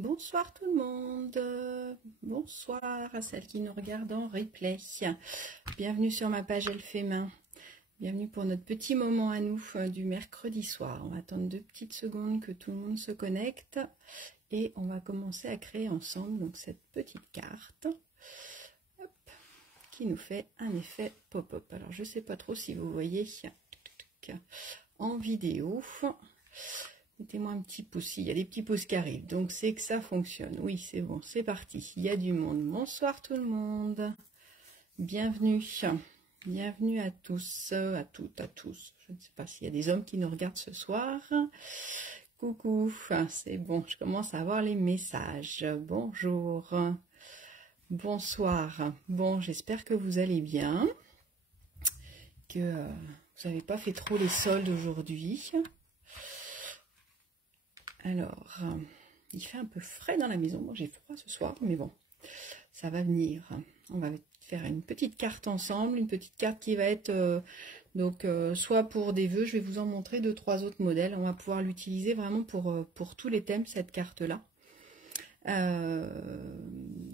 Bonsoir tout le monde, bonsoir à celles qui nous regardent en replay. Bienvenue sur ma page Elle fait main. Bienvenue pour notre petit moment à nous du mercredi soir. On va attendre 2 petites secondes que tout le monde se connecte et on va commencer à créer ensemble donc cette petite carte hop, qui nous fait un effet pop-up. Alors je ne sais pas trop si vous voyez en vidéo. Mettez-moi un petit pouce, il y a des petits pouces qui arrivent, donc c'est que ça fonctionne. Oui, c'est bon, c'est parti, il y a du monde. Bonsoir tout le monde, bienvenue, bienvenue à tous, à toutes, à tous. Je ne sais pas s'il y a des hommes qui nous regardent ce soir. Coucou, c'est bon, je commence à voir les messages. Bonjour, bonsoir. Bon, j'espère que vous allez bien, que vous n'avez pas fait trop les soldes aujourd'hui. Alors, il fait un peu frais dans la maison. Moi, j'ai froid ce soir, mais bon, ça va venir. On va faire une petite carte ensemble, une petite carte qui va être soit pour des vœux. Je vais vous en montrer 2-3 autres modèles. On va pouvoir l'utiliser vraiment pour tous les thèmes, cette carte-là.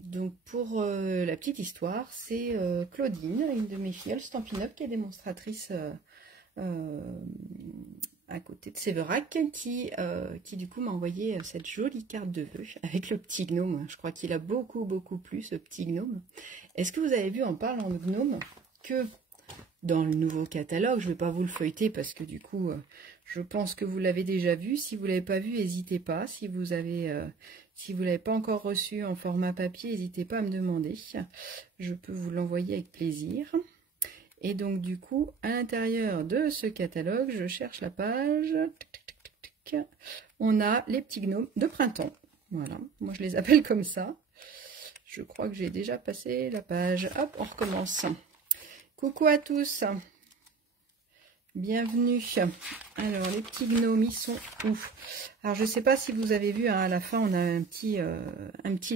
Donc, pour la petite histoire, c'est Claudine, une de mes filles, Stampin' Up, qui est démonstratrice à côté de Séverac, qui du coup m'a envoyé cette jolie carte de vœux avec le petit gnome. Je crois qu'il a beaucoup plu, ce petit gnome. Est-ce que vous avez vu, en parlant de gnome, que dans le nouveau catalogue, je ne vais pas vous le feuilleter parce que du coup je pense que vous l'avez déjà vu. Si vous ne l'avez pas vu, n'hésitez pas. Si vous l'avez pas encore reçu en format papier, n'hésitez pas à me demander, je peux vous l'envoyer avec plaisir. Et donc du coup, à l'intérieur de ce catalogue, je cherche la page, on a les petits gnomes de printemps. Voilà, moi je les appelle comme ça. Je crois que j'ai déjà passé la page. Hop, on recommence. Coucou à tous, bienvenue. Alors les petits gnomes, ils sont où? Alors je ne sais pas si vous avez vu, hein, à la fin on a un petit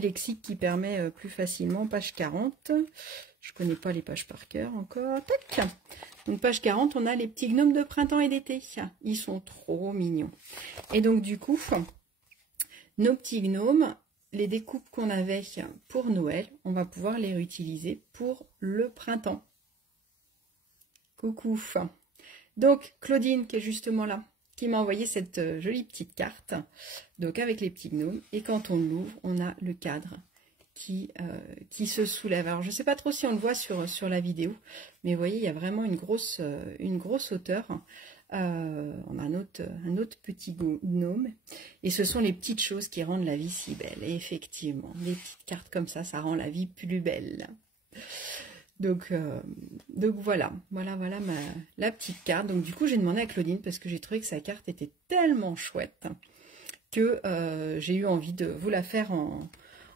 lexique qui permet plus facilement, page 40. Je connais pas les pages par cœur encore. Tac. Donc page 40, on a les petits gnomes de printemps et d'été. Ils sont trop mignons. Et donc du coup, nos petits gnomes, les découpes qu'on avait pour Noël, on va pouvoir les réutiliser pour le printemps. Coucou. Donc Claudine, qui est justement là, qui m'a envoyé cette jolie petite carte. Donc avec les petits gnomes. Et quand on l'ouvre, on a le cadre qui se soulève. Alors je ne sais pas trop si on le voit sur la vidéo, mais vous voyez, il y a vraiment une grosse hauteur. On a un autre petit gnome, et ce sont les petites choses qui rendent la vie si belle. Et effectivement, les petites cartes comme ça rend la vie plus belle. Donc voilà la petite carte. Donc du coup, j'ai demandé à Claudine, parce que j'ai trouvé que sa carte était tellement chouette que j'ai eu envie de vous la faire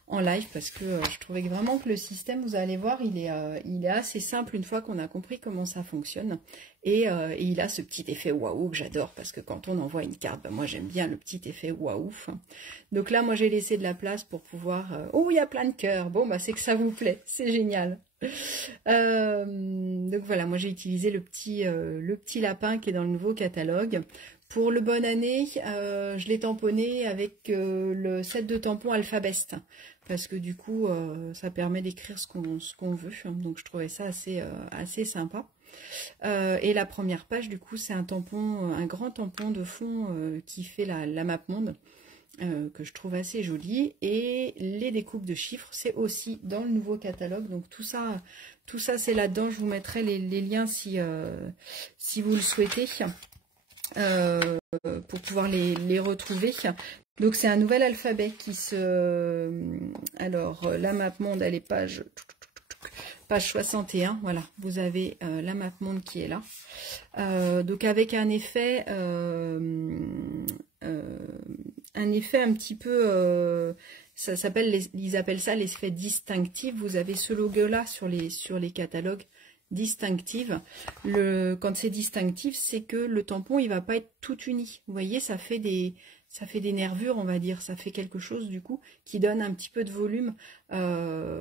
en live, parce que je trouvais que vraiment que le système, vous allez voir, il est assez simple une fois qu'on a compris comment ça fonctionne, et il a ce petit effet waouh que j'adore, parce que quand on envoie une carte, ben moi j'aime bien le petit effet waouh. Donc là, moi j'ai laissé de la place pour pouvoir oh, il y a plein de cœurs, bon bah c'est que ça vous plaît, c'est génial. Donc voilà, moi j'ai utilisé le petit lapin qui est dans le nouveau catalogue. Pour le bonne année, je l'ai tamponné avec le set de tampons Alphabest, parce que du coup, ça permet d'écrire ce qu'on veut. Donc, je trouvais ça assez sympa. Et la première page, du coup, c'est un grand tampon de fond qui fait la map monde, que je trouve assez jolie. Et les découpes de chiffres, c'est aussi dans le nouveau catalogue. Donc, tout ça c'est là-dedans. Je vous mettrai les liens si vous le souhaitez. Pour pouvoir les retrouver. Donc c'est un nouvel alphabet qui se... Alors la map monde, elle est page 61. Voilà, vous avez la map monde qui est là. Donc avec un effet un petit peu... ça s'appelle, ils appellent ça l'effet distinctif. Vous avez ce logo là sur les catalogues. Distinctive. Quand c'est distinctif, c'est que le tampon il va pas être tout uni. Vous voyez, ça fait des nervures, on va dire. Ça fait quelque chose du coup qui donne un petit peu de volume à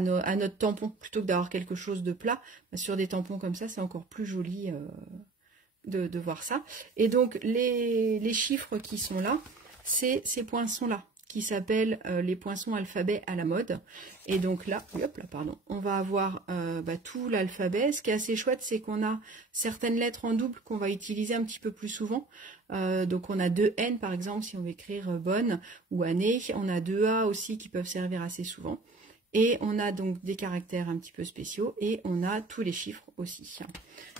notre tampon, plutôt que d'avoir quelque chose de plat. Sur des tampons comme ça, c'est encore plus joli de voir ça. Et donc les chiffres qui sont là, c'est ces poinçons là. qui s'appelle les poinçons alphabet à la mode. Et donc là, hop là, pardon, on va avoir tout l'alphabet. Ce qui est assez chouette, c'est qu'on a certaines lettres en double qu'on va utiliser un petit peu plus souvent. Donc on a 2 N par exemple si on veut écrire bonne ou année. On a 2 A aussi qui peuvent servir assez souvent. Et on a donc des caractères un petit peu spéciaux et on a tous les chiffres aussi.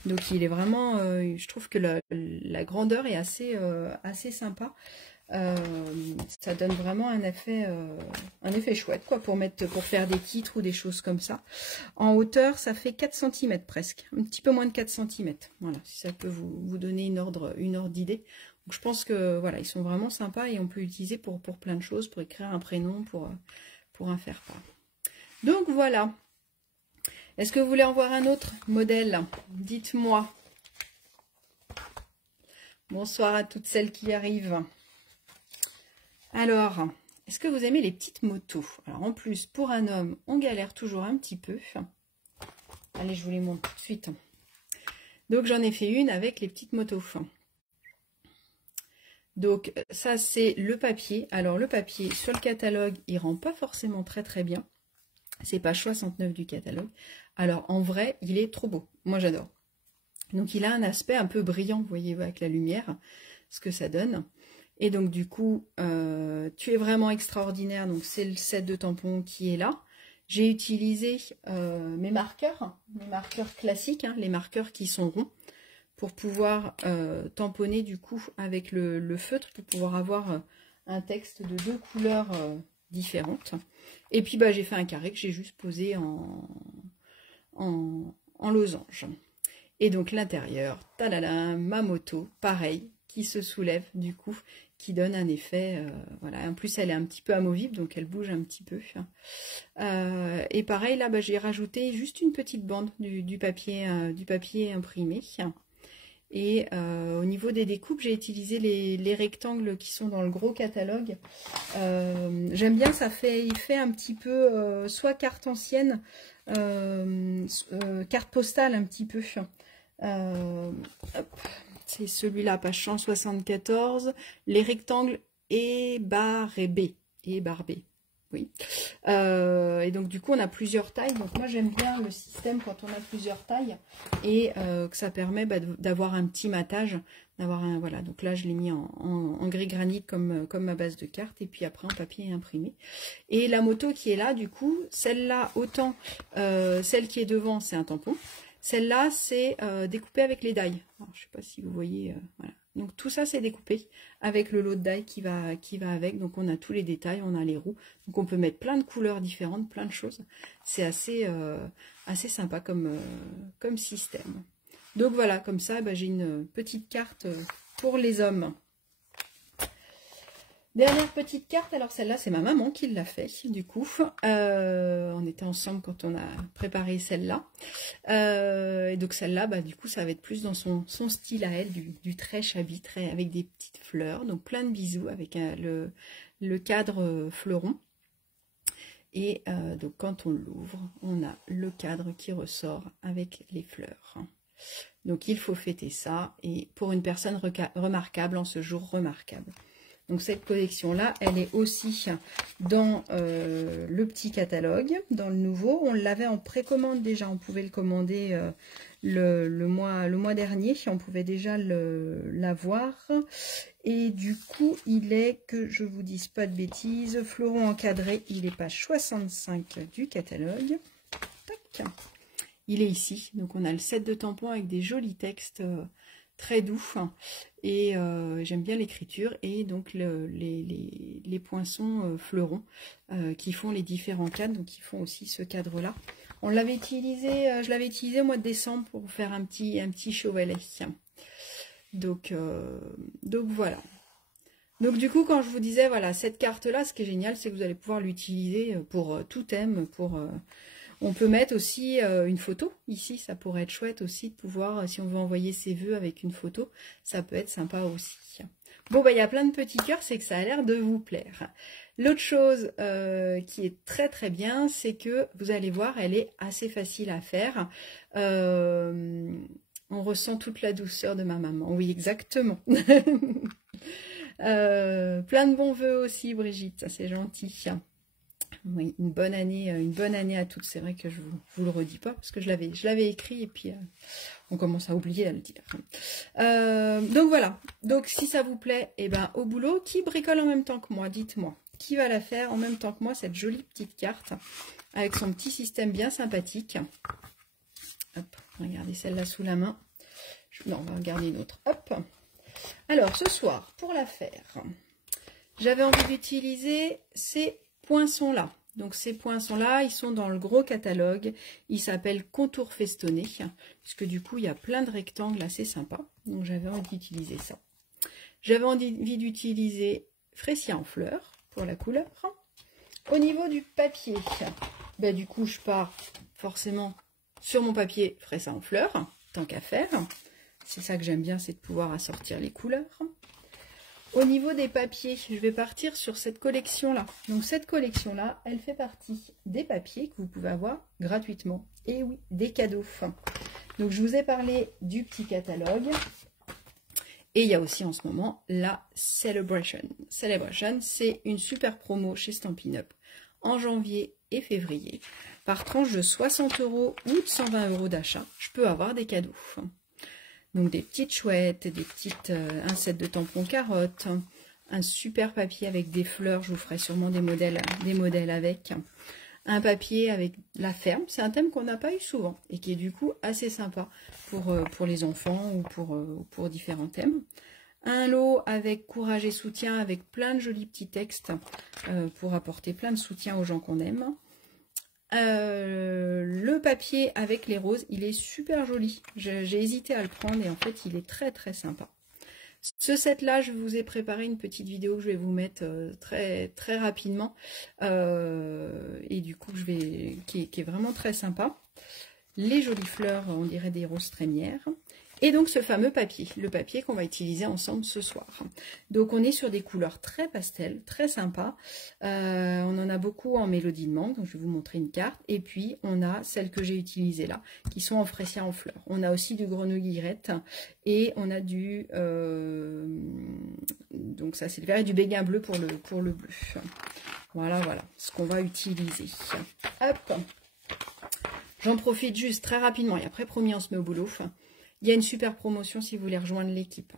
Donc il est vraiment, je trouve que la grandeur est assez sympa. Ça donne vraiment un effet chouette quoi, pour faire des titres ou des choses comme ça. En hauteur, ça fait 4 cm presque, un petit peu moins de 4 cm. Voilà, si ça peut vous donner une ordre d'idée. Donc je pense que voilà, ils sont vraiment sympas et on peut l'utiliser pour plein de choses, pour écrire un prénom, pour un faire-part. Donc voilà. Est-ce que vous voulez en voir un autre modèle? Dites-moi. Bonsoir à toutes celles qui arrivent. Alors, est-ce que vous aimez les petites motos? Alors en plus, pour un homme, on galère toujours un petit peu. Allez, je vous les montre tout de suite. Donc j'en ai fait une avec les petites motos. Donc ça c'est le papier. Alors le papier sur le catalogue, il rend pas forcément très bien. C'est page 69 du catalogue. Alors en vrai, il est trop beau. Moi j'adore. Donc il a un aspect un peu brillant, vous voyez, avec la lumière, ce que ça donne. Et donc du coup, tu es vraiment extraordinaire. Donc c'est le set de tampons qui est là. J'ai utilisé mes marqueurs classiques, hein, les marqueurs qui sont ronds, pour pouvoir tamponner du coup avec le feutre, pour pouvoir avoir un texte de 2 couleurs différentes. Et puis j'ai fait un carré que j'ai juste posé en losange. Et donc l'intérieur, tadala, ma moto, pareil, qui se soulève du coup, qui donne un effet, voilà. En plus elle est un petit peu amovible, donc elle bouge un petit peu. Et pareil là, j'ai rajouté juste une petite bande du papier imprimé. Et au niveau des découpes, j'ai utilisé les rectangles qui sont dans le gros catalogue. J'aime bien, il fait un petit peu soit carte ancienne, carte postale un petit peu. C'est celui-là, page 174, les rectangles et barbés. Oui. Et donc du coup on a plusieurs tailles. Donc moi j'aime bien le système quand on a plusieurs tailles et que ça permet d'avoir un petit matage, voilà. Donc là je l'ai mis en gris granit comme ma base de carte et puis après en papier imprimé. Et la moto qui est là, du coup, celle-là autant celle qui est devant c'est un tampon. Celle-là, c'est découpé avec les die. Alors, je ne sais pas si vous voyez. Voilà. Donc tout ça, c'est découpé avec le lot de die qui va avec. Donc on a tous les détails, on a les roues. Donc on peut mettre plein de couleurs différentes, plein de choses. C'est assez sympa comme système. Donc voilà, comme ça, j'ai une petite carte pour les hommes. Dernière petite carte, alors celle-là c'est ma maman qui l'a fait du coup, on était ensemble quand on a préparé celle-là, et donc celle-là du coup ça va être plus dans son style à elle, du très shabby, avec des petites fleurs, donc plein de bisous avec le cadre fleuron, et donc quand on l'ouvre, on a le cadre qui ressort avec les fleurs. Donc il faut fêter ça, et pour une personne remarquable en ce jour remarquable. Donc cette collection-là, elle est aussi dans le petit catalogue, dans le nouveau. On l'avait en précommande déjà, on pouvait le commander le mois dernier, on pouvait déjà l'avoir. Et du coup, il est, que je vous dise pas de bêtises, fleuron encadré, il est page 65 du catalogue. Tac. Il est ici, donc on a le set de tampons avec des jolis textes très doux, et j'aime bien l'écriture, et donc les poinçons fleurons qui font les différents cadres, donc qui font aussi ce cadre là. On l'avait utilisé, je l'avais utilisé au mois de décembre pour faire un petit chevalet. Donc voilà. Donc du coup, quand je vous disais voilà, cette carte là, ce qui est génial, c'est que vous allez pouvoir l'utiliser pour tout thème, on peut mettre aussi une photo ici, ça pourrait être chouette aussi de pouvoir, si on veut envoyer ses vœux avec une photo, ça peut être sympa aussi. Bon, il y a plein de petits cœurs, c'est que ça a l'air de vous plaire. L'autre chose qui est très bien, c'est que vous allez voir, elle est assez facile à faire. On ressent toute la douceur de ma maman, oui exactement. Plein de bons vœux aussi, Brigitte, ça c'est gentil. Oui, une bonne année à toutes. C'est vrai que je vous le redis pas parce que je l'avais écrit et puis on commence à oublier à le dire. Donc voilà. Donc si ça vous plaît, et ben au boulot. Qui bricole en même temps que moi? Dites-moi. Qui va la faire en même temps que moi, cette jolie petite carte avec son petit système bien sympathique. Hop, regardez celle-là sous la main. Non, on va regarder une autre. Hop. Alors ce soir, pour la faire, j'avais envie d'utiliser ces poinçons-là. Donc ces poinçons-là, ils sont dans le gros catalogue. Ils s'appellent Contour Festonné, puisque du coup, il y a plein de rectangles assez sympas. Donc j'avais envie d'utiliser ça. J'avais envie d'utiliser Freesia en fleurs pour la couleur. Au niveau du papier, ben, du coup, je pars forcément sur mon papier Freesia en fleurs, tant qu'à faire. C'est ça que j'aime bien, c'est de pouvoir assortir les couleurs. Au niveau des papiers, je vais partir sur cette collection-là. Donc cette collection-là, elle fait partie des papiers que vous pouvez avoir gratuitement. Et oui, des cadeaux. Donc je vous ai parlé du petit catalogue. Et il y a aussi en ce moment la Celebration. Celebration, c'est une super promo chez Stampin' Up en janvier et février. Par tranche de 60 € ou de 120 € d'achat, je peux avoir des cadeaux. Donc des petites chouettes, des petites, un set de tampons carottes, un super papier avec des fleurs, je vous ferai sûrement des modèles avec. Un papier avec la ferme, c'est un thème qu'on n'a pas eu souvent et qui est du coup assez sympa pour les enfants ou pour différents thèmes. Un lot avec courage et soutien avec plein de jolis petits textes pour apporter plein de soutien aux gens qu'on aime. Le papier avec les roses, il est super joli. J'ai hésité à le prendre et en fait il est très très sympa. Ce set là, je vous ai préparé une petite vidéo que je vais vous mettre très très rapidement et du coup qui est vraiment très sympa. Les jolies fleurs, on dirait des roses trémières. Et donc ce fameux papier, le papier qu'on va utiliser ensemble ce soir. Donc on est sur des couleurs très pastel, très sympa. On en a beaucoup en mélodie de mangue, donc je vais vous montrer une carte. Et puis on a celles que j'ai utilisées là, qui sont en Freesia en fleurs. On a aussi du grenouillette et on a du... donc ça c'est le vert et du béguin bleu pour le bleu. Voilà, ce qu'on va utiliser. Hop. J'en profite juste très rapidement et après promis on se met au boulot. Il y a une super promotion si vous voulez rejoindre l'équipe.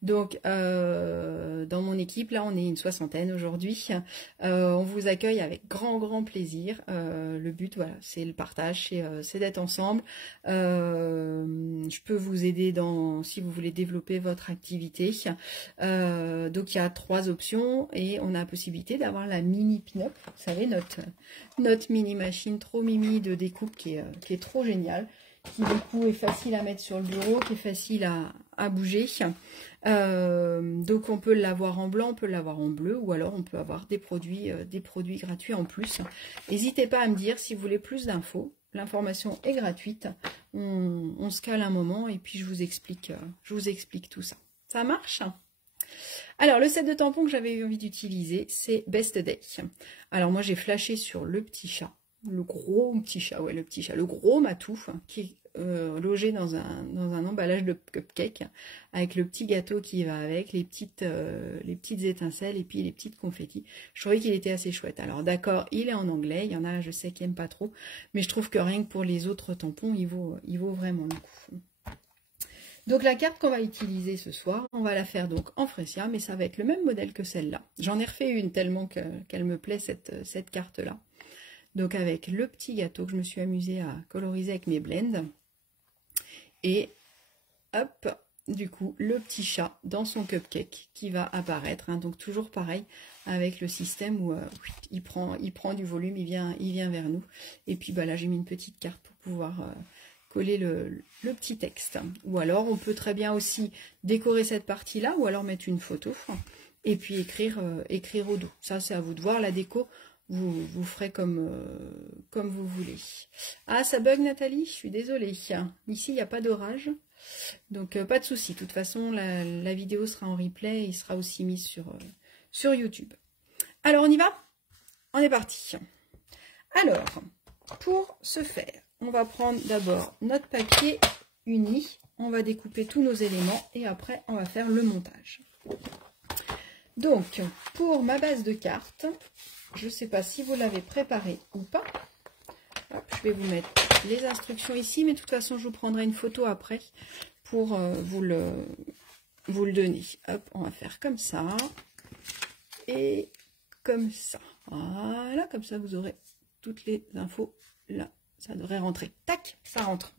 Donc, dans mon équipe, là, on est une 60aine aujourd'hui. On vous accueille avec grand plaisir. Le but, voilà, c'est le partage, c'est d'être ensemble. Je peux vous aider si vous voulez développer votre activité. Donc, il y a 3 options et on a la possibilité d'avoir la mini pin-up. Vous savez, notre mini machine trop mimi de découpe qui est trop géniale. Qui du coup est facile à mettre sur le bureau, qui est facile à bouger. Donc on peut l'avoir en blanc, on peut l'avoir en bleu, ou alors on peut avoir des produits gratuits en plus. N'hésitez pas à me dire si vous voulez plus d'infos. L'information est gratuite. On se cale un moment et puis je vous explique tout ça. Ça marche ? Alors le set de tampons que j'avais eu envie d'utiliser, c'est Best Day. Alors moi j'ai flashé sur le petit chat. Le gros petit chat, ouais, le gros matou qui est logé dans un emballage de cupcake avec le petit gâteau qui va avec, les petites étincelles et puis les petites confettis. Je trouvais qu'il était assez chouette. Alors d'accord, il est en anglais, il y en a, je sais, qui n'aiment pas trop, mais je trouve que rien que pour les autres tampons, il vaut vraiment le coup. Donc la carte qu'on va utiliser ce soir, on va la faire donc en Freesia, mais ça va être le même modèle que celle-là. J'en ai refait une tellement qu'elle me plaît cette carte-là. Donc avec le petit gâteau que je me suis amusée à coloriser avec mes blends. Et hop, du coup, le petit chat dans son cupcake qui va apparaître. Hein. Donc toujours pareil avec le système où il prend du volume, il vient vers nous. Et puis bah, là, j'ai mis une petite carte pour pouvoir coller le petit texte. Ou alors, on peut très bien aussi décorer cette partie-là ou alors mettre une photo et puis écrire au dos. Ça, c'est à vous de voir la déco. Vous ferez comme vous voulez. Ah, ça bug Nathalie, je suis désolée. Ici, il n'y a pas d'orage. Donc, pas de souci. De toute façon, la vidéo sera en replay et il sera aussi mis sur YouTube. Alors, on y va? On est parti. Alors, pour ce faire, on va prendre d'abord notre papier uni. On va découper tous nos éléments et après, on va faire le montage. Donc, pour ma base de cartes, je ne sais pas si vous l'avez préparée ou pas. Hop, je vais vous mettre les instructions ici, mais de toute façon, je vous prendrai une photo après pour vous le donner. Hop, on va faire comme ça et comme ça. Voilà, comme ça, vous aurez toutes les infos là. Ça devrait rentrer. Tac, ça rentre.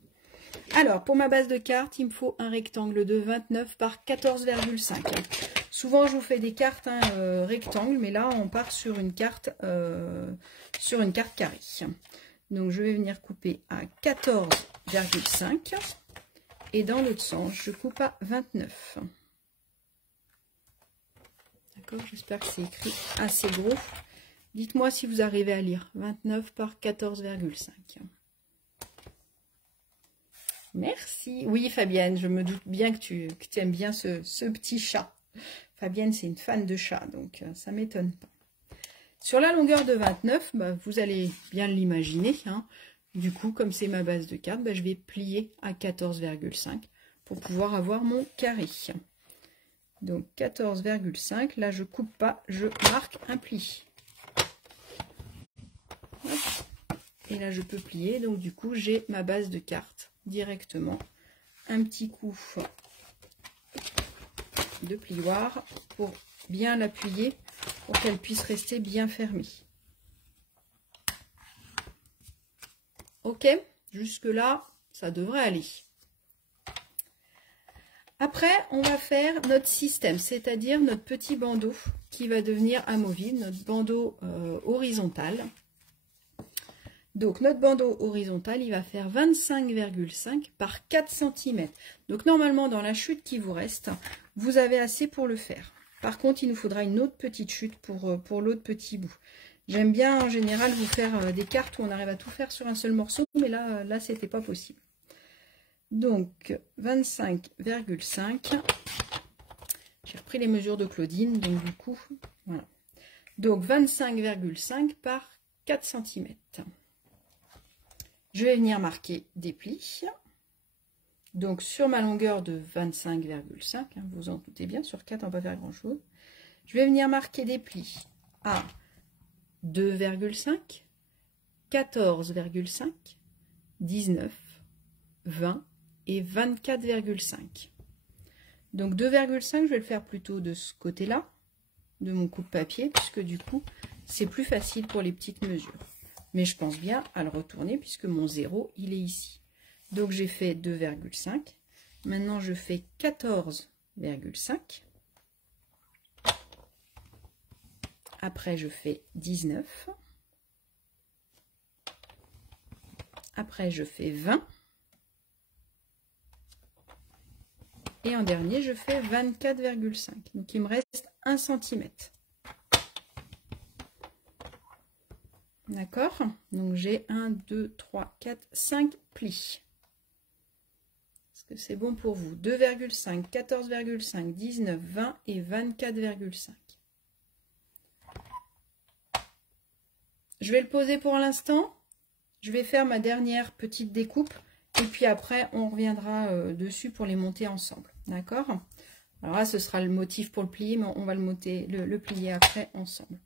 Alors, pour ma base de cartes, il me faut un rectangle de 29 par 14,5. Souvent, je vous fais des cartes rectangles, mais là, on part sur une carte carrée. Donc, je vais venir couper à 14,5. Et dans l'autre sens, je coupe à 29. D'accord, j'espère que c'est écrit assez gros. Dites-moi si vous arrivez à lire. 29 par 14,5. Merci. Oui, Fabienne, je me doute bien que tu aimes bien ce petit chat. Fabienne, c'est une fan de chat, donc ça ne m'étonne pas. Sur la longueur de 29, bah, vous allez bien l'imaginer. Hein. Du coup, comme c'est ma base de carte, bah, je vais plier à 14,5 pour pouvoir avoir mon carré. Donc 14,5, là je coupe pas, je marque un pli. Hop. Et là je peux plier, donc du coup j'ai ma base de carte directement. Un petit coup de plioir pour bien l'appuyer, pour qu'elle puisse rester bien fermée. Ok, jusque là ça devrait aller. Après, on va faire notre système, c'est-à-dire notre petit bandeau qui va devenir amovible, notre bandeau horizontal. Donc, notre bandeau horizontal, il va faire 25,5 par 4 cm. Donc, normalement, dans la chute qui vous reste, vous avez assez pour le faire. Par contre, il nous faudra une autre petite chute pour l'autre petit bout. J'aime bien, en général, vous faire des cartes où on arrive à tout faire sur un seul morceau, mais là c'était pas possible. Donc 25,5. J'ai repris les mesures de Claudine, donc du coup, voilà. Donc 25,5 par 4 cm. Je vais venir marquer des plis. Donc sur ma longueur de 25,5, hein, vous en doutez bien, sur 4 on ne va pas faire grand chose. Je vais venir marquer des plis à 2,5, 14,5, 19, 20 et 24,5. Donc 2,5, je vais le faire plutôt de ce côté-là, de mon coupe-papier, puisque du coup, c'est plus facile pour les petites mesures. Mais je pense bien à le retourner, puisque mon 0, il est ici. Donc j'ai fait 2,5. Maintenant, je fais 14,5. Après, je fais 19. Après, je fais 20. Et en dernier, je fais 24,5. Donc, il me reste 1 cm. D'accord? Donc, j'ai 1, 2, 3, 4, 5 plis. Est-ce que c'est bon pour vous? 2,5, 14,5, 19, 20 et 24,5. Je vais le poser pour l'instant. Je vais faire ma dernière petite découpe. Et puis après, on reviendra dessus pour les monter ensemble. D'accord? Alors là, ce sera le motif pour le plier, mais on va le plier après ensemble.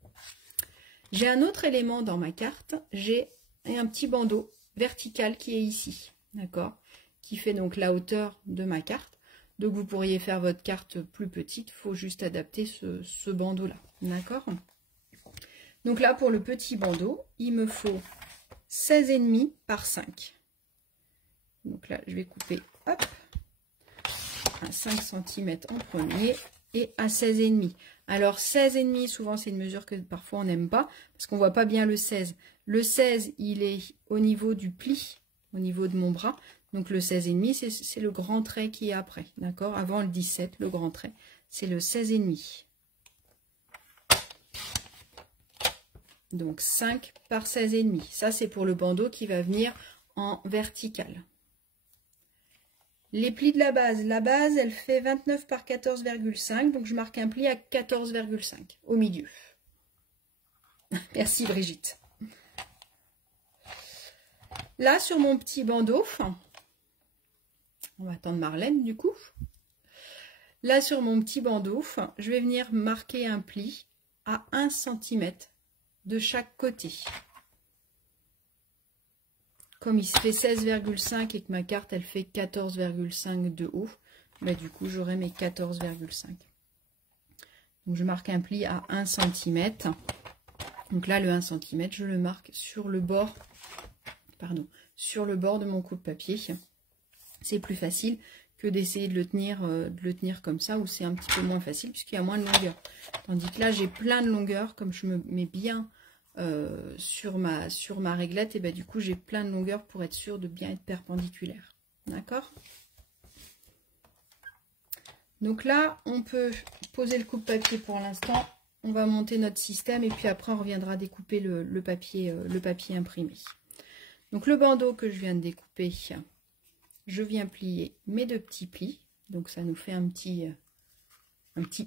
J'ai un autre élément dans ma carte. J'ai un petit bandeau vertical qui est ici. D'accord? Qui fait donc la hauteur de ma carte. Donc vous pourriez faire votre carte plus petite. Il faut juste adapter ce bandeau-là. D'accord? Donc là, pour le petit bandeau, il me faut 16,5 par 5. Donc là, je vais couper, hop, à 5 cm en premier et à 16,5. Alors 16,5, souvent c'est une mesure que parfois on n'aime pas parce qu'on ne voit pas bien le 16. Le 16, il est au niveau du pli, au niveau de mon bras. Donc le 16,5, c'est le grand trait qui est après. D'accord? Avant le 17, le grand trait, c'est le 16,5. Donc 5 par 16,5. Ça, c'est pour le bandeau qui va venir en vertical. Les plis de la base, elle fait 29 par 14,5, donc je marque un pli à 14,5 au milieu. Merci Brigitte. Là, sur mon petit bandeau, on va attendre Marlène du coup. Là, sur mon petit bandeau, je vais venir marquer un pli à 1 cm de chaque côté. Comme il se fait 16,5 et que ma carte, elle fait 14,5 de haut, bah, du coup, j'aurai mes 14,5. Donc, je marque un pli à 1 cm. Donc là, le 1 cm, je le marque sur le bord, sur le bord de mon coupe-papier. C'est plus facile que d'essayer de le tenir comme ça, où c'est un petit peu moins facile puisqu'il y a moins de longueur. Tandis que là, j'ai plein de longueur, comme je me mets bien sur ma réglette, et ben du coup, j'ai plein de longueur pour être sûr de bien être perpendiculaire. D'accord? Donc là, on peut poser le coupe-papier pour l'instant. On va monter notre système et puis après, on reviendra découper le papier imprimé. Donc le bandeau que je viens de découper, je viens plier mes 2 petits plis. Donc ça nous fait un petit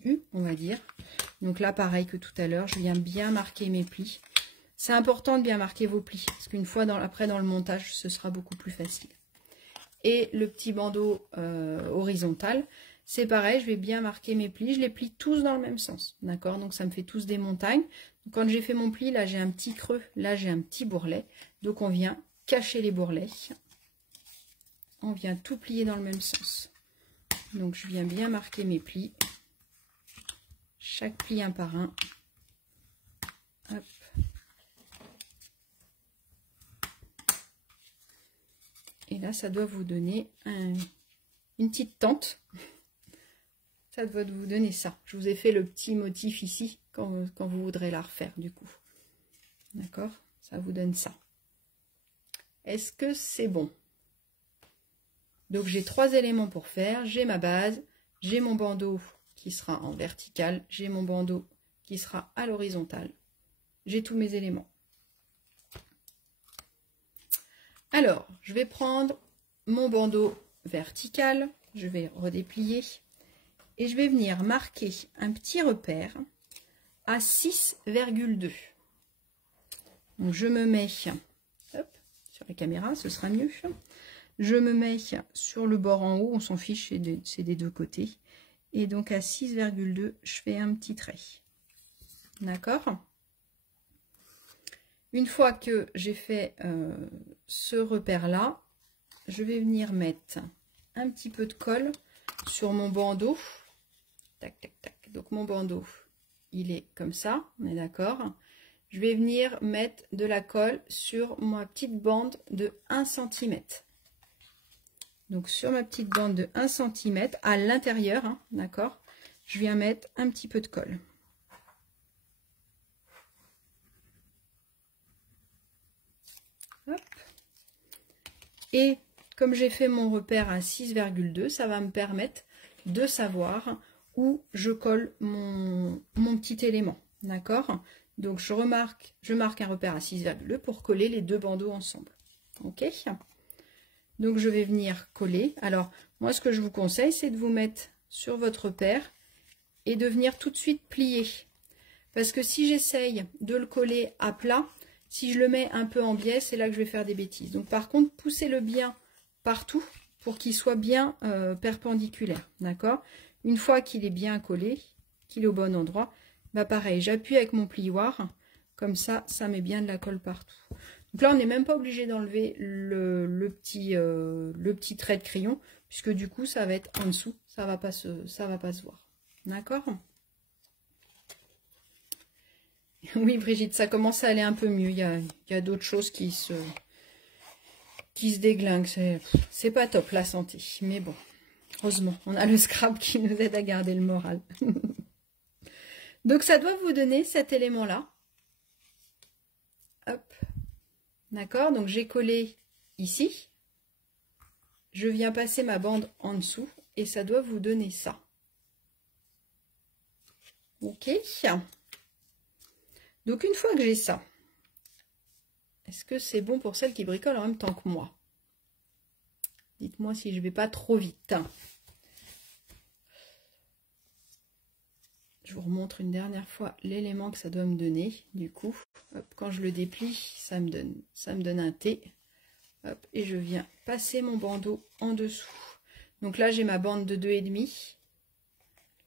U, on va dire. Donc là, pareil que tout à l'heure, je viens bien marquer mes plis. C'est important de bien marquer vos plis, parce qu'une fois après dans le montage, ce sera beaucoup plus facile. Et le petit bandeau horizontal, c'est pareil, je vais bien marquer mes plis. Je les plie tous dans le même sens, d'accord? Donc ça me fait tous des montagnes. Donc, quand j'ai fait mon pli, là j'ai un petit creux, là j'ai un petit bourrelet. Donc on vient cacher les bourrelets. On vient tout plier dans le même sens. Donc je viens bien marquer mes plis. Chaque pli un par un. Hop. Et là, ça doit vous donner une petite tente. Ça doit vous donner ça. Je vous ai fait le petit motif ici quand vous voudrez la refaire du coup. D'accord? Ça vous donne ça. Est-ce que c'est bon? Donc j'ai 3 éléments pour faire. J'ai ma base, j'ai mon bandeau qui sera en vertical, j'ai mon bandeau qui sera à l'horizontale. J'ai tous mes éléments. Alors, je vais prendre mon bandeau vertical, je vais redéplier et je vais venir marquer un petit repère à 6,2. Donc je me mets, hop, sur la caméra, ce sera mieux. Je me mets sur le bord en haut, on s'en fiche, c'est des 2 côtés. Et donc à 6,2, je fais un petit trait. D'accord? Une fois que j'ai fait ce repère-là, je vais venir mettre un petit peu de colle sur mon bandeau. Tac, tac, tac. Donc mon bandeau, il est comme ça, on est d'accord? Je vais venir mettre de la colle sur ma petite bande de 1 cm. Donc sur ma petite bande de 1 cm, à l'intérieur, hein, d'accord? Je viens mettre un petit peu de colle. Hop. Et comme j'ai fait mon repère à 6,2, ça va me permettre de savoir où je colle mon petit élément. D'accord? Donc je marque un repère à 6,2 pour coller les 2 bandeaux ensemble. Ok? Donc je vais venir coller. Alors moi ce que je vous conseille, c'est de vous mettre sur votre repère et de venir tout de suite plier. Parce que si j'essaye de le coller à plat, si je le mets un peu en biais, c'est là que je vais faire des bêtises. Donc par contre, poussez-le bien partout pour qu'il soit bien perpendiculaire. D'accord? Une fois qu'il est bien collé, qu'il est au bon endroit, bah pareil, j'appuie avec mon plioir. Comme ça, ça met bien de la colle partout. Donc là, on n'est même pas obligé d'enlever le petit trait de crayon, puisque du coup, ça va être en dessous. Ça va pas se voir. D'accord? Oui, Brigitte, ça commence à aller un peu mieux. Il y a d'autres choses qui se déglinguent. C'est pas top, la santé. Mais bon, heureusement, on a le scrap qui nous aide à garder le moral. Donc, ça doit vous donner cet élément-là. Hop. D'accord? Donc, j'ai collé ici. Je viens passer ma bande en dessous. Et ça doit vous donner ça. Ok? Donc, une fois que j'ai ça, est-ce que c'est bon pour celles qui bricolent en même temps que moi? Dites-moi si je ne vais pas trop vite. Je vous remontre une dernière fois l'élément que ça doit me donner. Du coup, hop, quand je le déplie, ça me donne un T. Hop, et je viens passer mon bandeau en dessous. Donc là, j'ai ma bande de 2,5.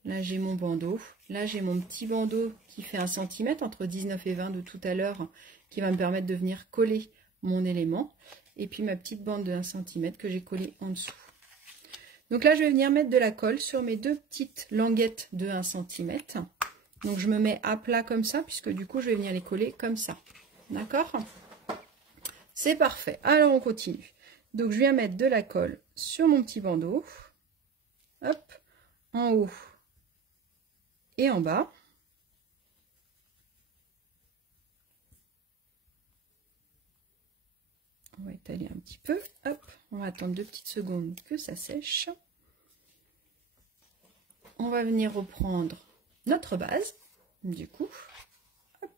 Là, j'ai mon bandeau. Là, j'ai mon petit bandeau qui fait 1 cm, entre 19 et 20 de tout à l'heure, qui va me permettre de venir coller mon élément. Et puis, ma petite bande de 1 cm que j'ai collée en dessous. Donc là, je vais venir mettre de la colle sur mes deux petites languettes de 1 cm. Donc, je me mets à plat comme ça, puisque du coup, je vais venir les coller comme ça. D'accord? C'est parfait. Alors, on continue. Donc, je viens mettre de la colle sur mon petit bandeau. Hop, en haut et en bas. On va étaler un petit peu. Hop, on va attendre 2 petites secondes que ça sèche. On va venir reprendre notre base. Du coup, hop.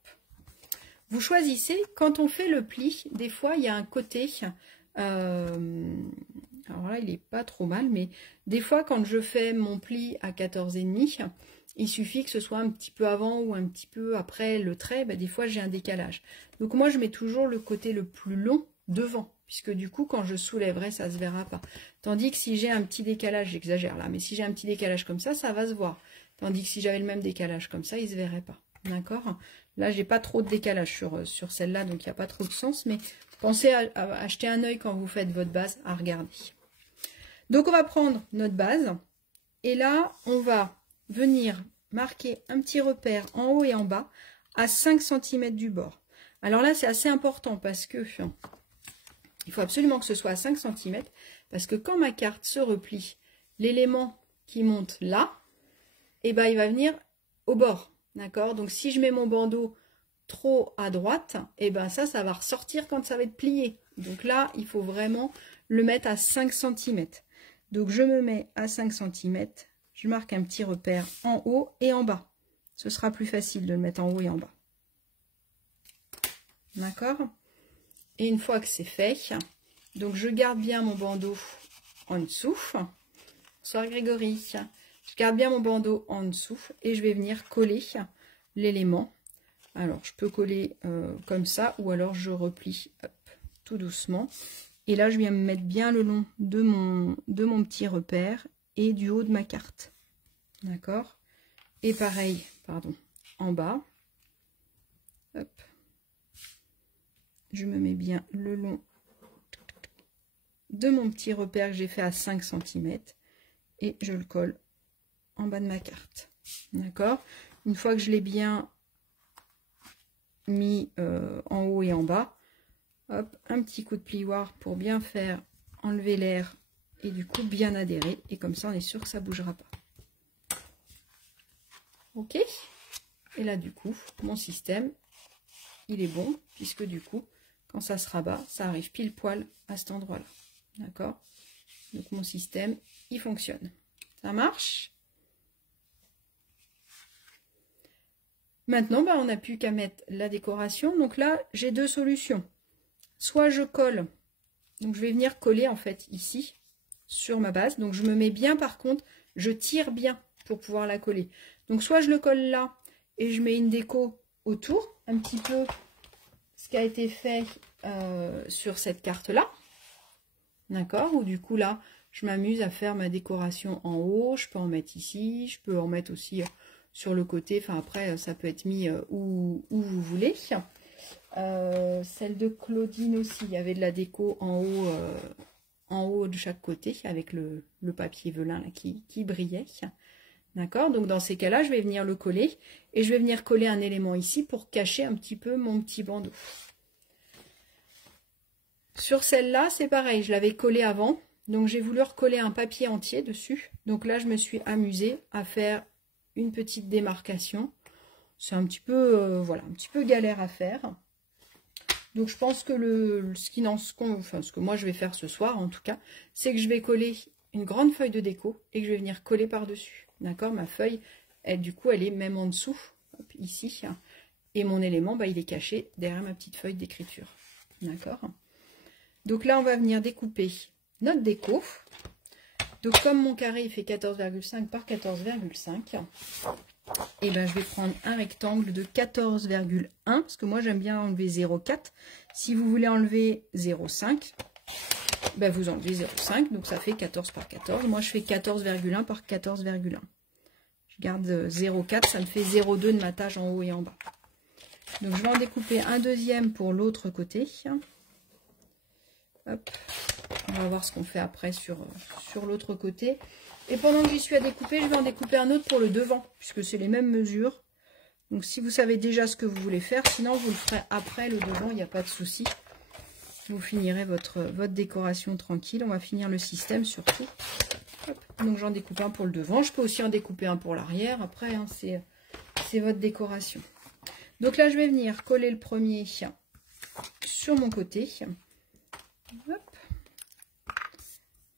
Vous choisissez, quand on fait le pli, des fois il y a un côté, alors là il n'est pas trop mal, mais des fois quand je fais mon pli à 14,5, il suffit que ce soit un petit peu avant ou un petit peu après le trait, des fois j'ai un décalage. Donc moi je mets toujours le côté le plus long devant, puisque du coup quand je soulèverai ça ne se verra pas. Tandis que si j'ai un petit décalage, j'exagère là, mais si j'ai un petit décalage comme ça va se voir. Tandis que si j'avais le même décalage comme ça, il ne se verrait pas. D'accord? Là, j'ai pas trop de décalage sur celle-là, donc il n'y a pas trop de sens, mais pensez à acheter un œil quand vous faites votre base, à regarder. Donc on va prendre notre base, et là, on va venir marquer un petit repère en haut et en bas, à 5 cm du bord. Alors là, c'est assez important, parce que il faut absolument que ce soit à 5 cm, parce que quand ma carte se replie, l'élément qui monte là, il va venir au bord. D'accord? Donc si je mets mon bandeau trop à droite, ça va ressortir quand ça va être plié. Donc là, il faut vraiment le mettre à 5 cm. Donc je me mets à 5 cm, je marque un petit repère en haut et en bas. Ce sera plus facile de le mettre en haut et en bas. D'accord? Et une fois que c'est fait, donc je garde bien mon bandeau en dessous. Bonsoir Grégory. Je garde bien mon bandeau en dessous et je vais venir coller l'élément. Alors, je peux coller comme ça ou alors je replie tout doucement. Et là, je viens me mettre bien le long de mon petit repère et du haut de ma carte. D'accord? Et pareil, pardon, en bas. Hop. Je me mets bien le long de mon petit repère que j'ai fait à 5 cm et je le colle en bas de ma carte. D'accord? Une fois que je l'ai bien mis en haut et en bas, hop, un petit coup de plioir pour bien faire enlever l'air et du coup bien adhérer. Et comme ça, on est sûr que ça ne bougera pas. Ok? Et là, du coup, mon système, il est bon, puisque du coup, quand ça se rabat, ça arrive pile poil à cet endroit-là. D'accord? Donc, mon système, il fonctionne. Ça marche? Maintenant, on n'a plus qu'à mettre la décoration. Donc là, j'ai deux solutions. Soit je colle, donc je vais venir coller en fait ici, sur ma base. Donc je me mets bien, par contre, je tire bien pour pouvoir la coller. Donc soit je le colle là et je mets une déco autour, un petit peu ce qui a été fait sur cette carte-là. D'accord? Ou du coup là, je m'amuse à faire ma décoration en haut. Je peux en mettre ici, je peux en mettre aussi sur le côté. Enfin après, ça peut être mis où vous voulez. Celle de Claudine aussi, il y avait de la déco en haut de chaque côté avec le papier velin là, qui brillait. D'accord? Donc dans ces cas-là, je vais venir le coller et je vais venir coller un élément ici pour cacher un petit peu mon petit bandeau. Sur celle-là, c'est pareil, je l'avais collé avant, donc j'ai voulu recoller un papier entier dessus. Donc là, je me suis amusée à faire une petite démarcation. C'est un petit peu, voilà, un petit peu galère à faire. Donc je pense que ce que moi je vais faire ce soir en tout cas, c'est que je vais coller une grande feuille de déco et que je vais venir coller par-dessus. D'accord? Ma feuille, du coup, elle est même en dessous, hop, ici. Et mon élément, il est caché derrière ma petite feuille d'écriture. D'accord? Donc là, on va venir découper notre déco. Donc comme mon carré il fait 14,5 par 14,5, et je vais prendre un rectangle de 14,1 parce que moi j'aime bien enlever 0,4. Si vous voulez enlever 0,5, vous enlevez 0,5, donc ça fait 14 par 14. Moi je fais 14,1 par 14,1. Je garde 0,4, ça me fait 0,2 de matage en haut et en bas. Donc je vais en découper un deuxième pour l'autre côté. Hop. On va voir ce qu'on fait après sur l'autre côté. Et pendant que j'y suis à découper, je vais en découper un autre pour le devant, puisque c'est les mêmes mesures. Donc si vous savez déjà ce que vous voulez faire, sinon vous le ferez après le devant, il n'y a pas de souci. Vous finirez votre décoration tranquille. On va finir le système surtout. Hop. Donc j'en découpe un pour le devant. Je peux aussi en découper un pour l'arrière. Après, hein, c'est votre décoration. Donc là, je vais venir coller le premier sur mon côté. Hop.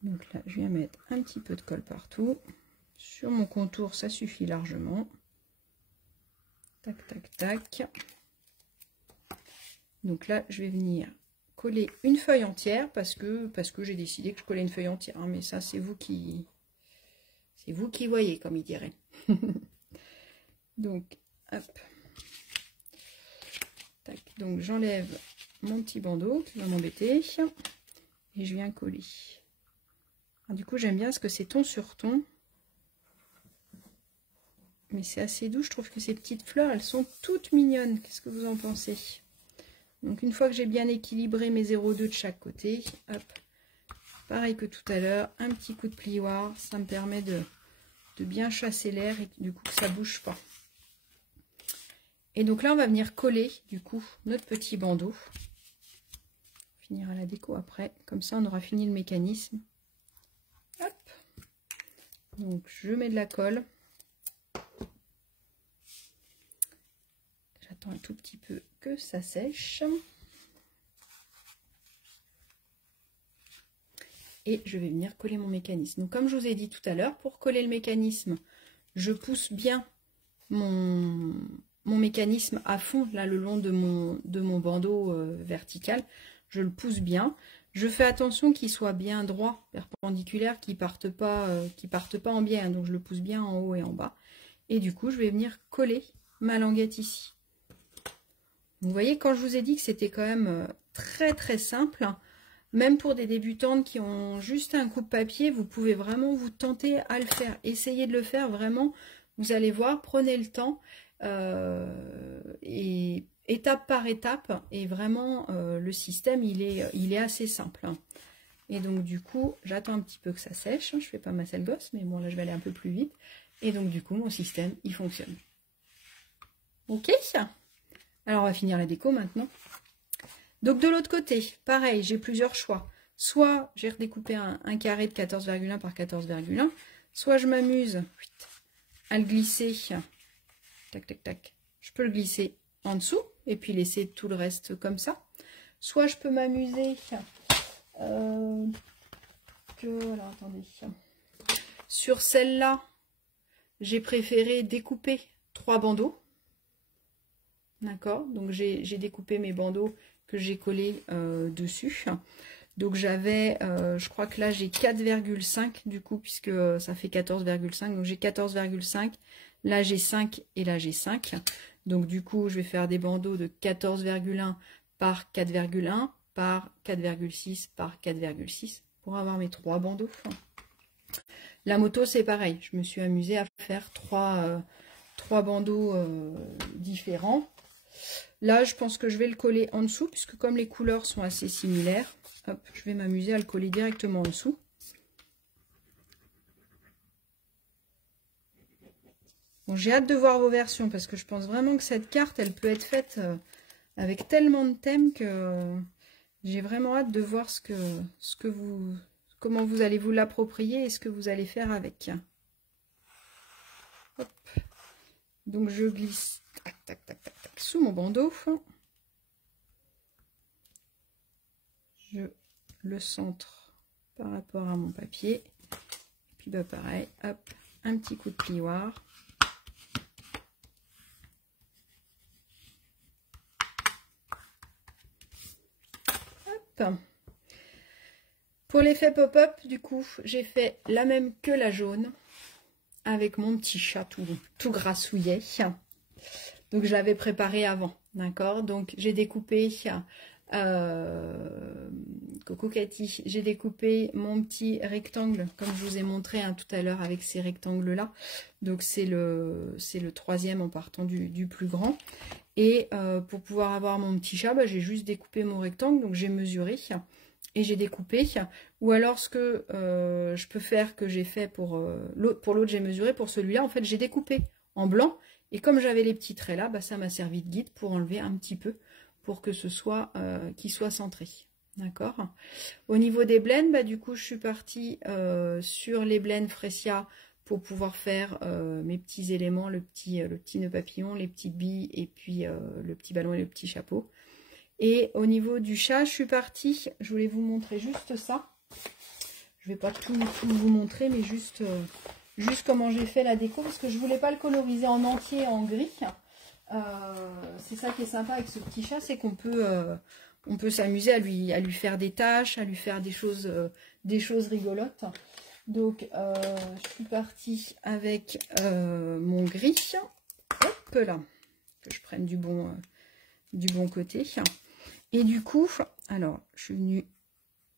Donc là, je viens mettre un petit peu de colle partout. Sur mon contour, ça suffit largement. Tac, tac, tac. Donc là, je vais venir coller une feuille entière parce que j'ai décidé que je collais une feuille entière. Hein, mais ça, c'est vous qui voyez, comme il dirait. Donc, hop. Tac. Donc, j'enlève mon petit bandeau qui va m'embêter. Et je viens coller. Alors, du coup, j'aime bien parce que c'est ton sur ton. Mais c'est assez doux. Je trouve que ces petites fleurs, elles sont toutes mignonnes. Qu'est-ce que vous en pensez? Donc, une fois que j'ai bien équilibré mes 0,2 de chaque côté, hop, pareil que tout à l'heure, un petit coup de plioir. Ça me permet de bien chasser l'air et du coup que ça ne bouge pas. Et donc là, on va venir coller, du coup, notre petit bandeau. On finira la déco après. Comme ça, on aura fini le mécanisme. Hop. Donc, je mets de la colle. J'attends un tout petit peu que ça sèche. Et je vais venir coller mon mécanisme. Donc, comme je vous ai dit tout à l'heure, pour coller le mécanisme, je pousse bien mon mécanisme à fond, là, le long de mon bandeau vertical. Je le pousse bien. Je fais attention qu'il soit bien droit, perpendiculaire, qu'il ne parte pas en biais. Hein, donc, je le pousse bien en haut et en bas. Et du coup, je vais venir coller ma languette ici. Vous voyez, quand je vous ai dit que c'était quand même très, très simple, même pour des débutantes qui ont juste un coupe-papier, vous pouvez vraiment vous tenter à le faire. Essayez de le faire vraiment. Vous allez voir, prenez le temps et étape par étape. Et vraiment, le système, il est assez simple. Et donc, du coup, j'attends un petit peu que ça sèche. Je ne fais pas ma selle gosse, mais bon, là, je vais aller un peu plus vite. Et donc, du coup, mon système, il fonctionne. OK? Alors, on va finir la déco maintenant. Donc de l'autre côté, pareil, j'ai plusieurs choix. Soit j'ai redécoupé un carré de 14,1 par 14,1, soit je m'amuse à le glisser, tac, tac, tac. Je peux le glisser en dessous et puis laisser tout le reste comme ça. Soit je peux m'amuser alors attendez. Sur celle-là, j'ai préféré découper 3 bandeaux. D'accord, donc j'ai découpé mes bandeaux que j'ai collés dessus. Donc j'avais, je crois que là j'ai 4,5 du coup, puisque ça fait 14,5. Donc j'ai 14,5, là j'ai 5 et là j'ai 5. Donc du coup, je vais faire des bandeaux de 14,1 par 4,1 par 4,6 par 4,6 pour avoir mes 3 bandeaux. La moto, c'est pareil. Je me suis amusée à faire 3 bandeaux différents. Là, je pense que je vais le coller en dessous, puisque comme les couleurs sont assez similaires, hop, je vais m'amuser à le coller directement en dessous. Bon, j'ai hâte de voir vos versions, parce que je pense vraiment que cette carte, elle peut être faite avec tellement de thèmes que j'ai vraiment hâte de voir comment vous allez vous l'approprier et ce que vous allez faire avec. Hop. Donc, je glisse tac, tac, tac, tac, tac, sous mon bandeau. Je le centre par rapport à mon papier. Et puis, bah, pareil, hop, un petit coup de plioir. Hop. Pour l'effet pop-up, du coup, j'ai fait la même que la jaune avec mon petit chat tout grassouillet. Donc, je l'avais préparé avant, d'accord? Donc, j'ai découpé coucou Cathy, j'ai découpé mon petit rectangle, comme je vous ai montré tout à l'heure avec ces rectangles-là. Donc c'est le troisième en partant du plus grand. Et pour pouvoir avoir mon petit chat, bah, j'ai juste découpé mon rectangle, donc j'ai mesuré et j'ai découpé. Ou alors ce que je peux faire, que j'ai fait pour l'autre, j'ai mesuré. Pour celui-là, en fait, j'ai découpé en blanc. Et comme j'avais les petits traits là, bah, ça m'a servi de guide pour enlever un petit peu, pour que ce soit, qu'il soit centré. D'accord. Au niveau des blends, bah, du coup, je suis partie sur les blends Fresia pour pouvoir faire mes petits éléments, le petit nœud papillon, les petites billes et puis le petit ballon et le petit chapeau. Et au niveau du chat, je suis partie, je voulais vous montrer juste ça. Je ne vais pas tout vous montrer, mais juste comment j'ai fait la déco, parce que je ne voulais pas le coloriser en entier en gris. C'est ça qui est sympa avec ce petit chat, c'est qu'on peut, on peut s'amuser à lui faire des tâches, à lui faire des choses rigolotes. Donc, je suis partie avec mon gris. Hop là, que je prenne du bon côté. Et du coup, alors, je suis venue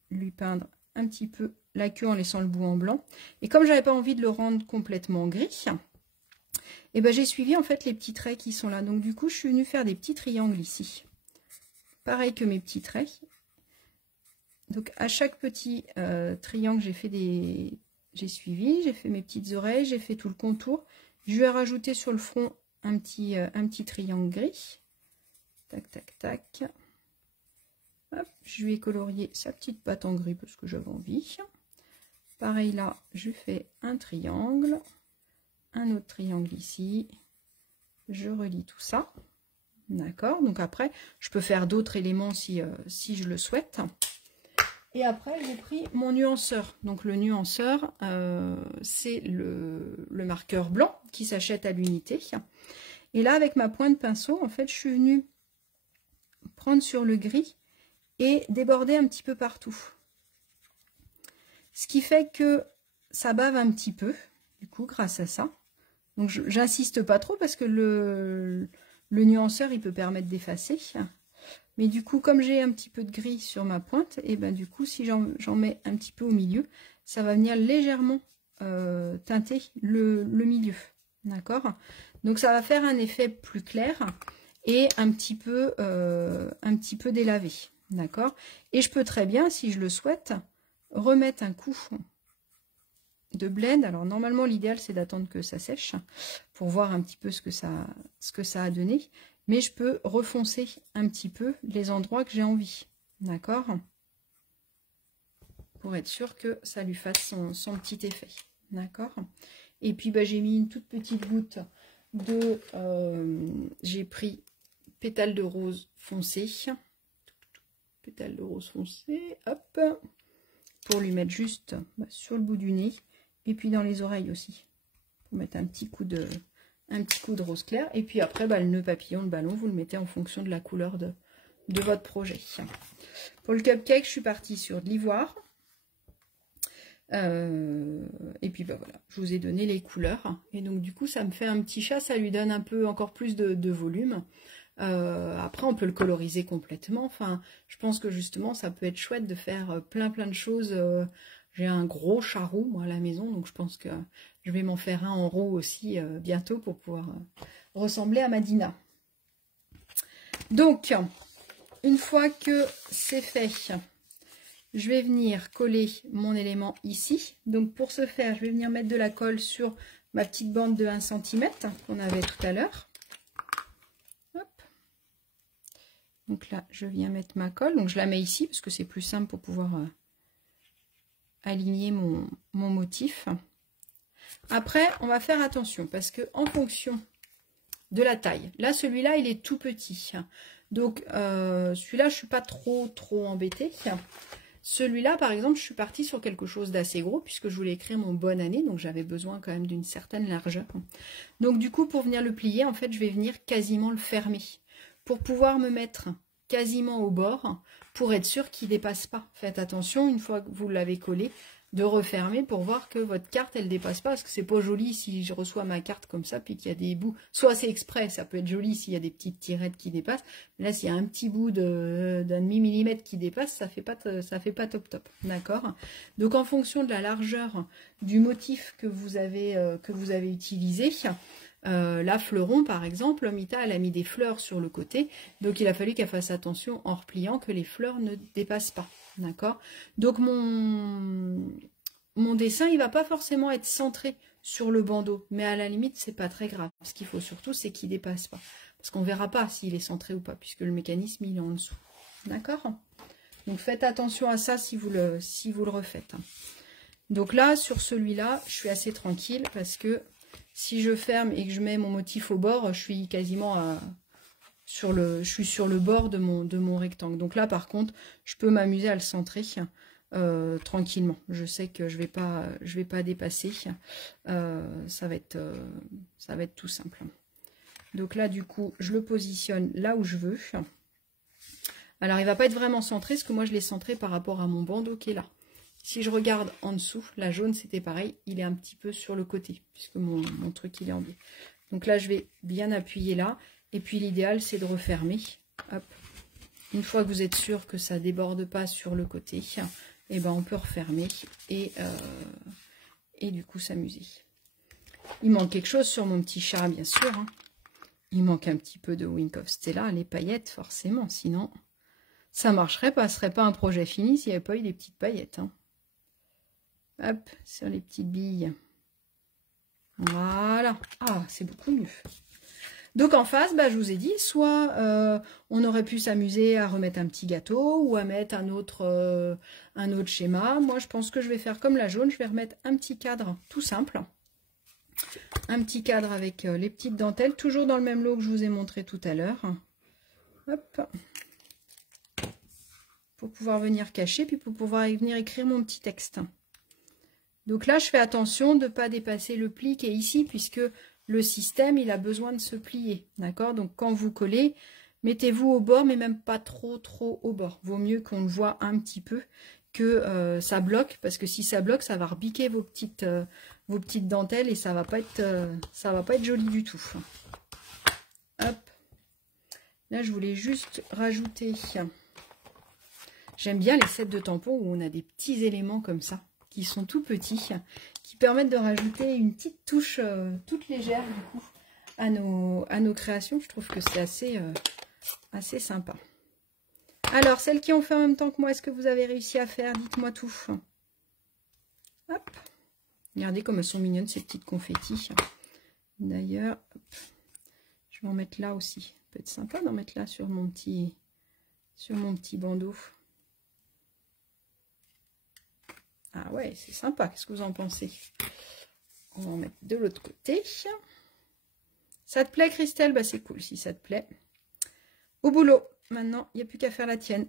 lui peindre un petit peu la queue en laissant le bout en blanc. Et comme j'avais pas envie de le rendre complètement gris, et ben j'ai suivi en fait les petits traits qui sont là. Donc du coup, je suis venue faire des petits triangles ici. Pareil que mes petits traits. Donc à chaque petit triangle, j'ai suivi, j'ai fait mes petites oreilles, j'ai fait tout le contour. Je vais rajouter sur le front un petit triangle gris. Tac, tac, tac. Hop, je lui ai colorié sa petite patte en gris parce que j'avais envie. Pareil là, je fais un triangle, un autre triangle ici. Je relie tout ça. D'accord, donc après, je peux faire d'autres éléments si je le souhaite. Et après, j'ai pris mon nuanceur. Donc le nuanceur, c'est le marqueur blanc qui s'achète à l'unité. Et là, avec ma pointe pinceau, en fait, je suis venue prendre sur le gris et déborder un petit peu partout. Ce qui fait que ça bave un petit peu, du coup, grâce à ça. Donc, j'insiste pas trop parce que le nuanceur, il peut permettre d'effacer. Mais du coup, comme j'ai un petit peu de gris sur ma pointe, et ben du coup, si j'en mets un petit peu au milieu, ça va venir légèrement teinter le milieu. D'accord? Donc, ça va faire un effet plus clair et un petit peu délavé. D'accord? Et je peux très bien, si je le souhaite, remettre un coup de blend. Alors normalement l'idéal c'est d'attendre que ça sèche pour voir un petit peu ce que ça a donné, mais je peux refoncer un petit peu les endroits que j'ai envie, d'accord, pour être sûr que ça lui fasse son petit effet, d'accord. Et puis bah, j'ai mis une toute petite goutte de j'ai pris pétale de rose foncé, hop, pour lui mettre juste sur le bout du nez. Et puis dans les oreilles aussi, pour mettre un petit coup de rose clair. Et puis après, bah, le nœud papillon, le ballon, vous le mettez en fonction de la couleur de votre projet. Pour le cupcake, je suis partie sur de l'ivoire. Et puis bah, voilà, je vous ai donné les couleurs. Et donc du coup, ça me fait un petit chat, ça lui donne un peu encore plus de volume. Après, on peut le coloriser complètement. Enfin, je pense que justement, ça peut être chouette de faire plein de choses. J'ai un gros chat roux, moi, à la maison, donc je pense que je vais m'en faire un en roux aussi bientôt pour pouvoir ressembler à Madina. Donc, une fois que c'est fait, je vais venir coller mon élément ici. Donc, pour ce faire, je vais venir mettre de la colle sur ma petite bande de 1 cm qu'on avait tout à l'heure. Donc là, je viens mettre ma colle. Donc, je la mets ici parce que c'est plus simple pour pouvoir aligner mon motif. Après, on va faire attention parce que en fonction de la taille, là, celui-là, il est tout petit. Donc, celui-là, je suis pas trop embêtée. Celui-là, par exemple, je suis partie sur quelque chose d'assez gros puisque je voulais écrire mon bonne année. Donc, j'avais besoin quand même d'une certaine largeur. Donc, du coup, pour venir le plier, en fait, je vais venir quasiment le fermer pour pouvoir me mettre quasiment au bord pour être sûr qu'il ne dépasse pas. Faites attention, une fois que vous l'avez collé, de refermer pour voir que votre carte, elle dépasse pas. Parce que c'est pas joli si je reçois ma carte comme ça, puis qu'il y a des bouts. Soit c'est exprès, ça peut être joli s'il y a des petites tirettes qui dépassent. Mais là, s'il y a un petit bout d'un demi-millimètre qui dépasse, ça fait pas top top. D'accord? Donc, en fonction de la largeur du motif que vous avez utilisé, la fleuron, par exemple, Mita, elle a mis des fleurs sur le côté. Donc, il a fallu qu'elle fasse attention en repliant que les fleurs ne dépassent pas. D'accord? Donc, mon dessin, il va pas forcément être centré sur le bandeau. Mais à la limite, c'est pas très grave. Ce qu'il faut surtout, c'est qu'il dépasse pas. Parce qu'on verra pas s'il est centré ou pas, puisque le mécanisme, il est en dessous. D'accord? Donc, faites attention à ça si vous le refaites. Donc là, sur celui-là, je suis assez tranquille parce que si je ferme et que je mets mon motif au bord, je suis quasiment sur le bord de mon rectangle. Donc là, par contre, je peux m'amuser à le centrer tranquillement. Je sais que je vais pas dépasser. Ça va être tout simple. Donc là, du coup, je le positionne là où je veux. Alors, il va pas être vraiment centré, parce que moi, je l'ai centré par rapport à mon bandeau qui est là. Si je regarde en dessous, la jaune, c'était pareil, il est un petit peu sur le côté, puisque mon truc, il est en biais. Donc là, je vais bien appuyer là. Et puis, l'idéal, c'est de refermer. Hop. Une fois que vous êtes sûr que ça ne déborde pas sur le côté, eh ben, on peut refermer et du coup, s'amuser. Il manque quelque chose sur mon petit chat, bien sûr. Hein. Il manque un petit peu de Wink of Stella, les paillettes, forcément. Sinon, ça ne marcherait pas. Ce ne serait pas un projet fini s'il n'y avait pas eu des petites paillettes. Hein. Hop, sur les petites billes. Voilà. Ah, c'est beaucoup mieux. Donc en face, bah, je vous ai dit, soit on aurait pu s'amuser à remettre un petit gâteau ou à mettre un autre schéma. Moi, je pense que je vais faire comme la jaune. Je vais remettre un petit cadre tout simple. Un petit cadre avec les petites dentelles, toujours dans le même lot que je vous ai montré tout à l'heure. Hop. Pour pouvoir venir cacher, puis pour pouvoir venir écrire mon petit texte. Donc là, je fais attention de ne pas dépasser le pli qui est ici, puisque le système, il a besoin de se plier. D'accord? Donc quand vous collez, mettez-vous au bord, mais même pas trop au bord. Vaut mieux qu'on le voit un petit peu, que ça bloque, parce que si ça bloque, ça va rebiquer vos petites dentelles et ça va pas être joli du tout. Hop. Là, je voulais juste rajouter. J'aime bien les sets de tampons où on a des petits éléments comme ça, qui sont tout petits, qui permettent de rajouter une petite touche toute légère du coup à nos créations. Je trouve que c'est assez sympa. Alors, celles qui ont fait en même temps que moi, est-ce que vous avez réussi à faire? Dites-moi tout. Hop. Regardez comme elles sont mignonnes, ces petites confettis. D'ailleurs, je vais en mettre là aussi. Ça peut être sympa d'en mettre là sur mon petit bandeau. Ah ouais, c'est sympa. Qu'est-ce que vous en pensez? On va en mettre de l'autre côté. Ça te plaît, Christelle? Bah, c'est cool si ça te plaît. Au boulot. Maintenant, il n'y a plus qu'à faire la tienne.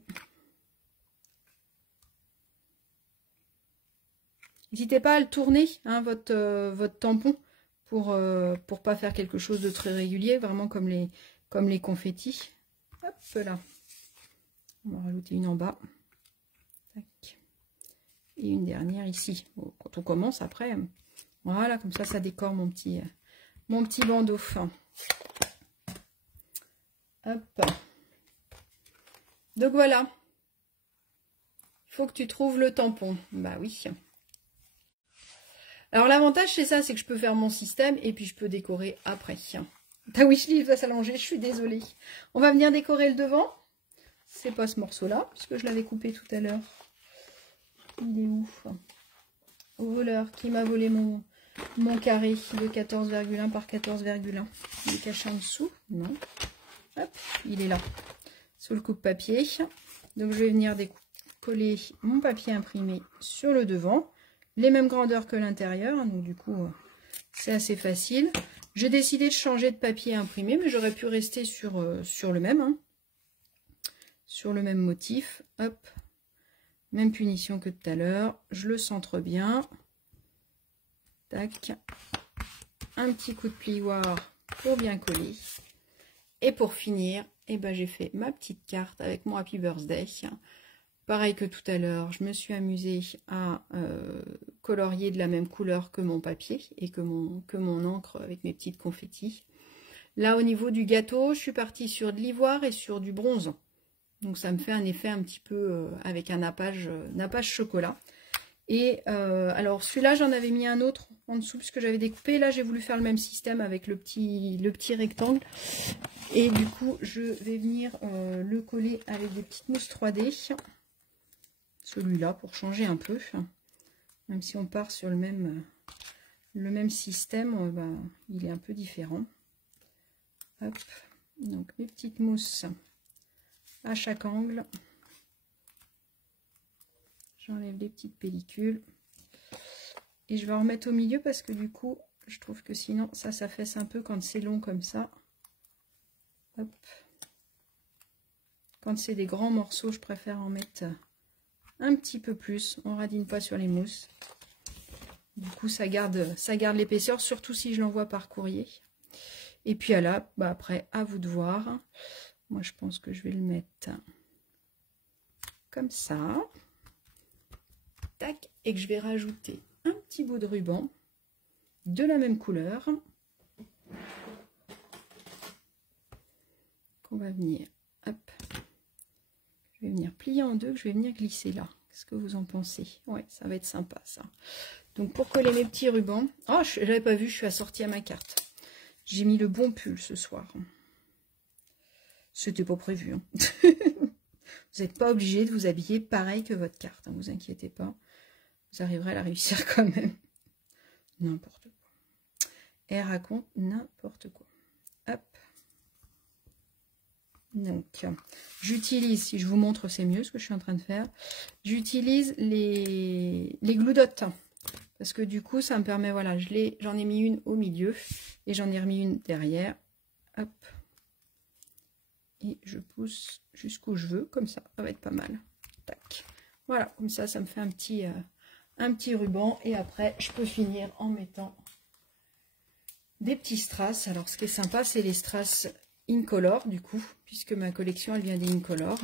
N'hésitez pas à le tourner, hein, votre tampon, pour pas faire quelque chose de très régulier, vraiment comme les confettis. Hop là. On va rajouter une en bas. Tac. Et une dernière ici. Bon, quand on commence après, voilà, comme ça décore mon petit bandeau. Hop. Donc voilà. Il faut que tu trouves le tampon. Bah oui. Alors l'avantage c'est ça, c'est que je peux faire mon système et puis je peux décorer après. Ta wishlist va s'allonger, je suis désolée. On va venir décorer le devant. C'est pas ce morceau-là, puisque je l'avais coupé tout à l'heure. Il est où? Au voleur qui m'a volé mon carré de 14,1 par 14,1. Il est caché en dessous? Non. Hop, il est là. Sous le coupe-papier. Donc je vais venir coller mon papier imprimé sur le devant. Les mêmes grandeurs que l'intérieur. Donc du coup, c'est assez facile. J'ai décidé de changer de papier imprimé, mais j'aurais pu rester sur le même. Hein. Sur le même motif. Hop. Même punition que tout à l'heure. Je le centre bien. Tac. Un petit coup de plioir pour bien coller. Et pour finir, eh ben, j'ai fait ma petite carte avec mon Happy Birthday. pareil que tout à l'heure, je me suis amusée à colorier de la même couleur que mon papier et que mon encre avec mes petites confettis. Là, au niveau du gâteau, je suis partie sur de l'ivoire et sur du bronze. Donc, ça me fait un effet un petit peu avec un nappage chocolat. Et alors, celui-là, j'en avais mis un autre en dessous puisque j'avais découpé. Là, j'ai voulu faire le même système avec le petit rectangle. Et du coup, je vais venir le coller avec des petites mousses 3D. Celui-là, pour changer un peu. Même si on part sur le même système, ben, il est un peu différent. Hop. Donc, mes petites mousses à chaque angle. J'enlève les petites pellicules. Et je vais en remettre au milieu parce que du coup, je trouve que sinon, ça s'affaisse un peu quand c'est long comme ça. Hop. Quand c'est des grands morceaux, je préfère en mettre un petit peu plus. On ne radine pas sur les mousses. Du coup, ça garde l'épaisseur, surtout si je l'envoie par courrier. Et puis là, bah après, à vous de voir. Moi, je pense que je vais le mettre comme ça. Tac. Et que je vais rajouter un petit bout de ruban de la même couleur. Qu'on va venir, hop. Je vais venir plier en deux, que je vais venir glisser là. Qu'est-ce que vous en pensez? Ouais, ça va être sympa, ça. Donc, pour coller mes petits rubans... Oh, je n'avais pas vu, je suis assortie à ma carte. J'ai mis le bon pull ce soir. C'était pas prévu. Hein. Vous n'êtes pas obligé de vous habiller pareil que votre carte. Ne vous inquiétez pas. Vous arriverez à la réussir quand même. N'importe quoi. Elle raconte n'importe quoi. Hop. Donc, j'utilise, si je vous montre, c'est mieux ce que je suis en train de faire. J'utilise les glue dots. Parce que du coup, ça me permet, voilà, j'en ai mis une au milieu et j'en ai remis une derrière. Hop. Et je pousse jusqu'où je veux, comme ça va être pas mal. Tac. Voilà, comme ça, ça me fait un petit ruban. Et après, je peux finir en mettant des petits strass. Alors, ce qui est sympa, c'est les strass Incolor, du coup, puisque ma collection, elle vient des Incolor.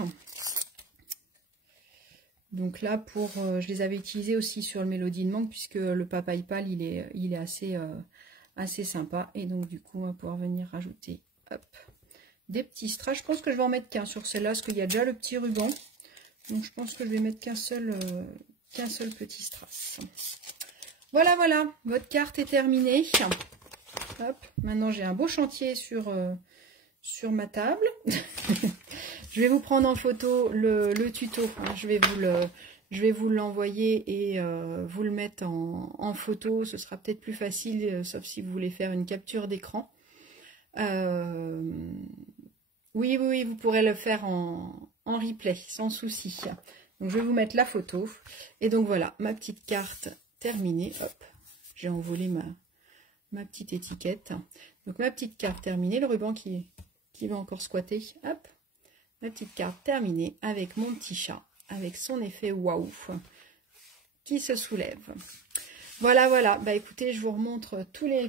Donc là, je les avais utilisés aussi sur le Mélodie de Mangue, puisque le papaye pâle, il est assez sympa. Et donc, du coup, on va pouvoir venir rajouter, hop, des petits strass. Je pense que je vais en mettre qu'un sur celle-là, parce qu'il y a déjà le petit ruban. Donc, je pense que je vais mettre qu'un seul petit strass. Voilà, voilà, votre carte est terminée. Hop, maintenant, j'ai un beau chantier sur ma table. Je vais vous prendre en photo le tuto. Je vais vous l'envoyer et vous le mettre en photo. Ce sera peut-être plus facile, sauf si vous voulez faire une capture d'écran. Oui, vous pourrez le faire en replay, sans souci. Donc, je vais vous mettre la photo. Et donc, voilà, ma petite carte terminée. Hop, j'ai envolé ma petite étiquette. Donc, ma petite carte terminée. Le ruban qui va encore squatter. Hop, ma petite carte terminée avec mon petit chat, avec son effet waouh qui se soulève. Voilà, voilà. Bah écoutez, je vous remontre tous les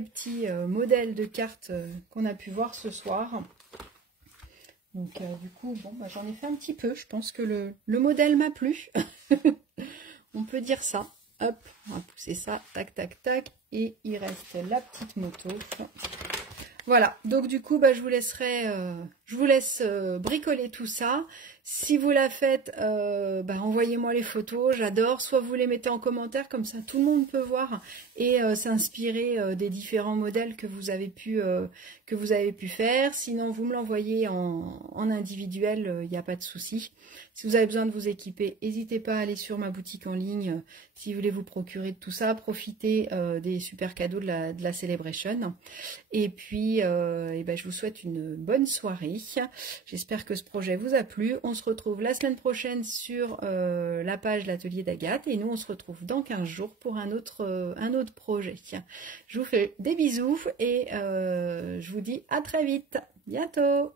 petits modèles de cartes qu'on a pu voir ce soir. Donc du coup, bon, bah, j'en ai fait un petit peu. Je pense que le modèle m'a plu. On peut dire ça. Hop, on va pousser ça, tac, tac, tac. Et il reste la petite moto. Voilà, donc du coup, bah, je vous laisse bricoler tout ça. Si vous la faites, bah, envoyez-moi les photos, j'adore. Soit vous les mettez en commentaire, comme ça tout le monde peut voir et s'inspirer des différents modèles que vous avez pu faire. Sinon, vous me l'envoyez en individuel, il n'y a pas de souci. Si vous avez besoin de vous équiper, n'hésitez pas à aller sur ma boutique en ligne. Si vous voulez vous procurer de tout ça, profitez des super cadeaux de la Celebration. Et puis, ben, je vous souhaite une bonne soirée. J'espère que ce projet vous a plu. On se retrouve la semaine prochaine sur la page L'Atelier d'Agathe. Et nous, on se retrouve dans 15 jours pour un autre projet. Je vous fais des bisous et je vous dis à très vite. Bientôt.